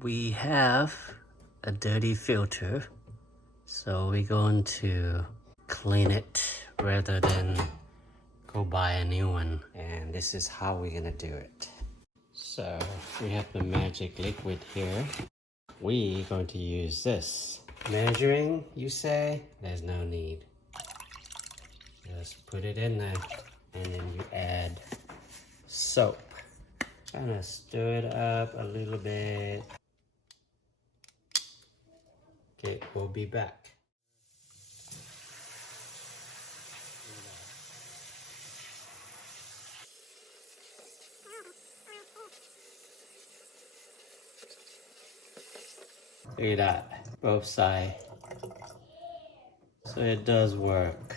we have a dirty filter, so we're going to clean it rather than go buy a new one. And this is how we're gonna do it. So we have the magic liquid here. We're going to use this. Measuring, you say? There's no need. Just put it in there, and then you add soap. Kind of stir it up a little bit. Okay, we'll be back. Look at that, both sides. So it does work.